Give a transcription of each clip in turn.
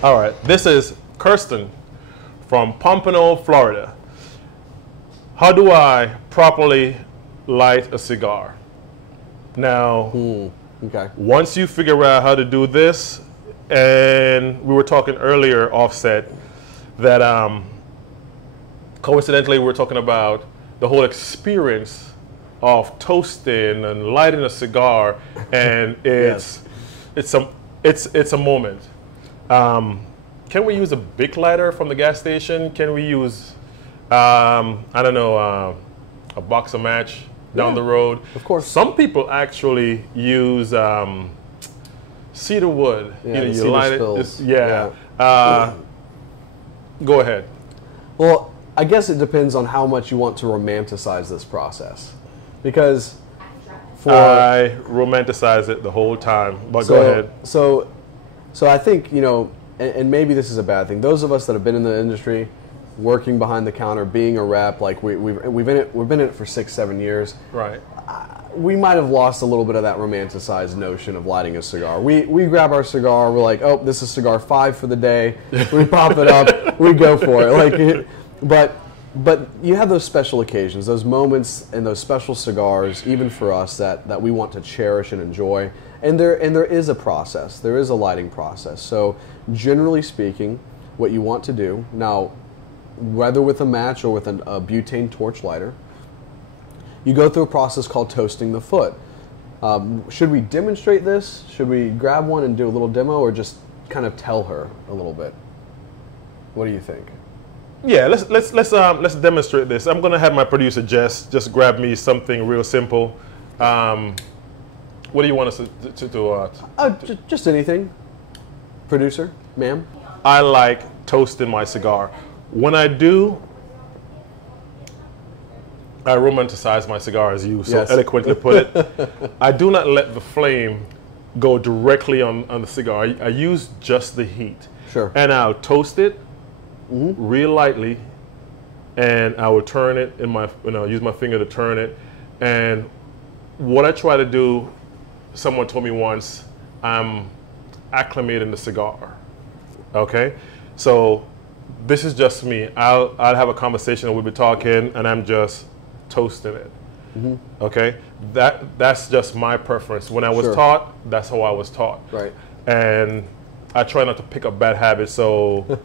All right, this is Kirsten from Pompano, Florida. How do I properly light a cigar? Now, Okay. once you figure out how to do this, and we were talking earlier, Offset, that coincidentally we were talking about the whole experience of toasting and lighting a cigar, and it's a moment. Can we use a Bic lighter from the gas station? Can we use I don't know, a box of match down the road? Of course. Some people actually use cedar wood. Yeah, you cedar light spills. it. Yeah. Go ahead. Well, I guess it depends on how much you want to romanticize this process, because I romanticize it the whole time. But go ahead. So I think, you know, and maybe this is a bad thing. Those of us that have been in the industry, working behind the counter, being a rep, like we've been in it for 6-7 years. Right. We might have lost a little bit of that romanticized notion of lighting a cigar. We grab our cigar, we're like, oh, this is cigar 5 for the day. We pop it up, we go for it. But you have those special occasions, those moments, and those special cigars, even for us, that we want to cherish and enjoy. And there is a process. There is a lighting process. So generally speaking, what you want to do now, whether with a match or with a butane torch lighter, you go through a process called toasting the foot. Should we demonstrate this? Should we grab one and do a little demo, or just kind of tell her a little bit? What do you think? Yeah, let's demonstrate this. I'm gonna have my producer Jess just grab me something real simple. What do you want us to do? Just anything. Producer, ma'am. I like toasting my cigar. When I do, I romanticize my cigar, as you so eloquently put it. I do not let the flame go directly on the cigar. I use just the heat. Sure. And I'll toast it real lightly, and I will turn it in my, use my finger to turn it. And what I try to do, someone told me once, I'm acclimating the cigar. Okay? So this is just me. I'll have a conversation, we'll be talking, and I'm just toasting it. Okay? That's just my preference. When I was taught, that's how I was taught. Right. And I try not to pick up bad habits, so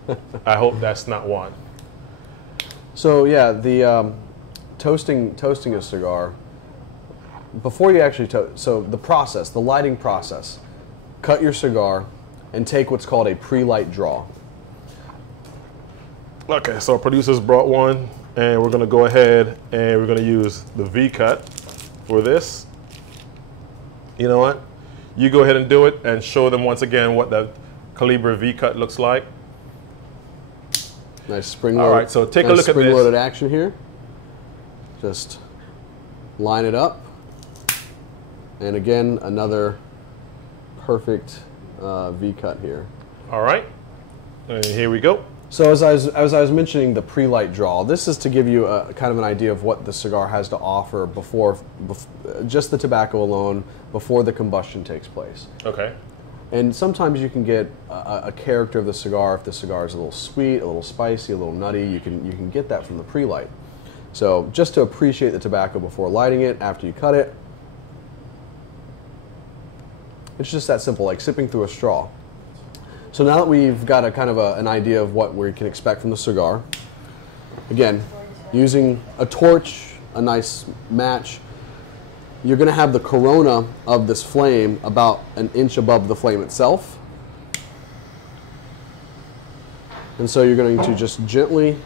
I hope that's not one. So yeah, the toasting a cigar, before you actually so the process, the lighting process, cut your cigar and take what's called a pre-light draw. Okay, so our producers brought one, and we're gonna go ahead and we're gonna use the V-cut for this. You know what? You go ahead and do it and show them once again what the Calibre V-cut looks like. Nice spring loaded. All right, so take a look at this. Spring loaded action here. Just line it up. And again, another perfect V-cut here. All right, and here we go. So as I was mentioning the pre-light draw, this is to give you a kind of an idea of what the cigar has to offer before just the tobacco alone, before the combustion takes place. Okay. And sometimes you can get a character of the cigar. If the cigar is a little sweet, a little spicy, a little nutty, you can get that from the pre-light. So just to appreciate the tobacco before lighting it, after you cut it, it's just that simple, like sipping through a straw. So now that we've got a kind of an idea of what we can expect from the cigar, again, using a torch, a nice match, you're going to have the corona of this flame about an inch above the flame itself. And so you're going to just gently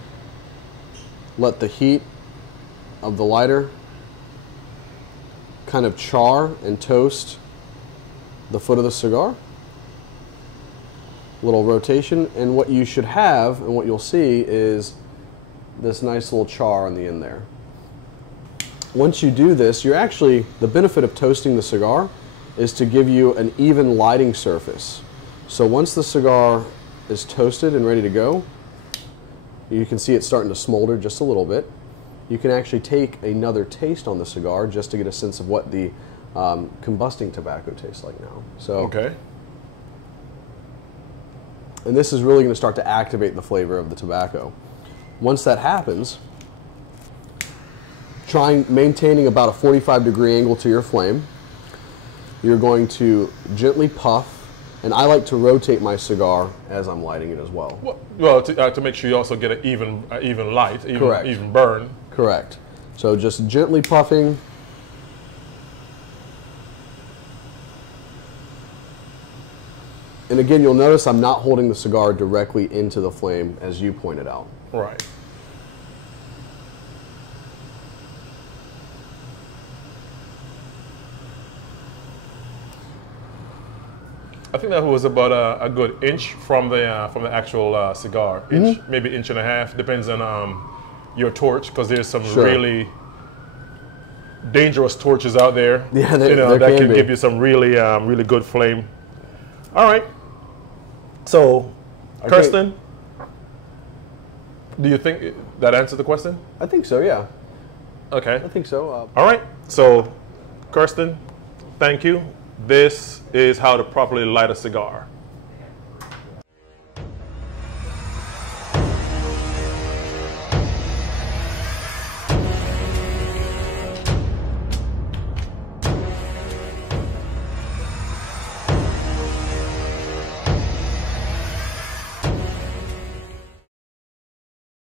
let the heat of the lighter kind of char and toast the foot of the cigar. Little rotation, and what you should have and what you'll see is this nice little char on the end there. Once you do this, you're actually, the benefit of toasting the cigar is to give you an even lighting surface. So once the cigar is toasted and ready to go, you can see it starting to smolder just a little bit. You can actually take another taste on the cigar just to get a sense of what the combusting tobacco tastes like now. So, okay. And this is really going to start to activate the flavor of the tobacco. Once that happens, maintaining about a 45-degree angle to your flame. You're going to gently puff, and I like to rotate my cigar as I'm lighting it as well. Well, to make sure you also get an even light, even burn. Correct. So just gently puffing. And again, you'll notice I'm not holding the cigar directly into the flame, as you pointed out. Right. I think that was about a good inch from the actual cigar. Inch, maybe inch and a half, depends on your torch, because there's some really dangerous torches out there. Yeah, that can give you some really really good flame. All right. So, Kirsten, do you think that answered the question? I think so, yeah. Okay. I think so. All right. So, Kirsten, thank you. This is how to properly light a cigar.